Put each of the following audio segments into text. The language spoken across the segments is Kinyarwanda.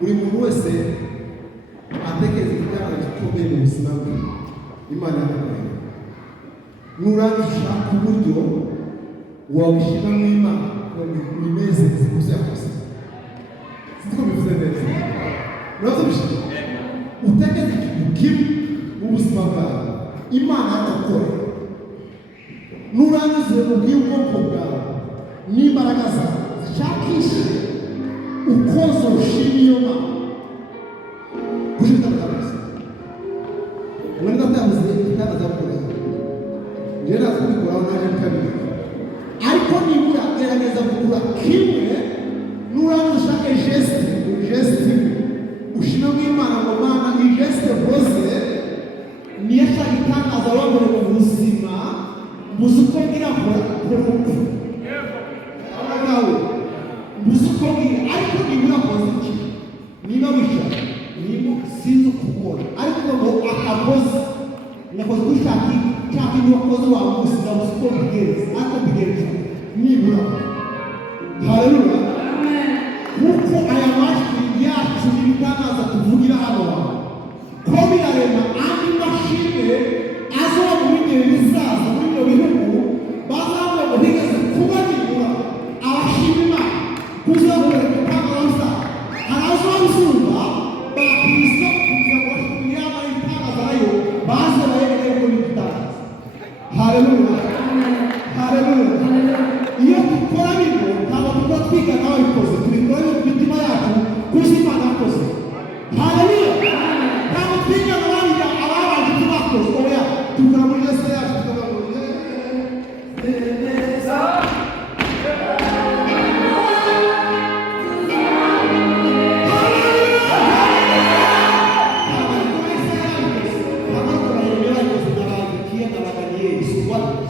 buri muntu wese atekereza ibyaha bikomeye mu buzima bwe Imana yamuhaye nurangisha ku buryo wabishyira mu Imana ngo bimeze zikuze yakoze siko bivuze neza uraza bishaka utekereza ikintu kimwe mu buzima bwawe Imana yakora nurangize ubw'ubwoko bwawe n'imbaraga zawe zishakishe ukozo ushimiyoma kushika kabisa unaenda tamuze kitana za kule ngera kubikora naje kabiri ariko nibura gerageza gukura kimwe nurangize ushake geste ushima bw'Imana ngo Mana iyi geste bose niyo cyangwa wabone mu buzima muzukongera ko muzukongera ariko nibura koze niba wishaka niba sinzo kubona ariko ngo akakoze nakoze gushaka cyangwa ni wakoze wa musika muzukongera akobigeza nibura haleluya kuko aya majwi yacu ibitanaza kuvugira hano ko birarema andi mashine azoba mu bindi bisaza muri ibyo bihugu bazabona ngo higeze kuba nibura abashima kuzabona kutangaza harazozumva bakristo kugira ngo bashimiyama itangazayo baze bayegereye ko bitangaza haleluya haleluya iyo dukora bino ntabwo tuba twiga nawe bikoze tubikora mu mitima yacu kuzi Imana yakoze haleluya ntabwo twiga n'abandi ababanje tubakoze oya tukora muri Yesu yacu tukavuga neza what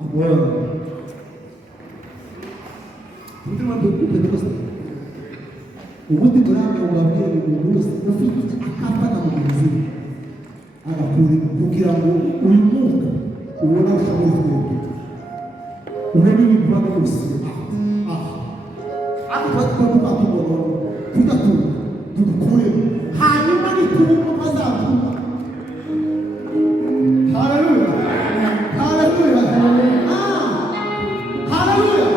Amen. Umutima ndukupe ndose. Ubundi murambe ubabwire umuntu wese ufite akafana mu buzima. Agakuri kugira ngo uyu mwuka ubona ushoboye kwera. Ubone ibintu byose. Akatwa kubona tudatu dukure. Hanyuma ni kuba azatuka. Hallelujah. Hallelujah. Hallelujah. Hallelujah.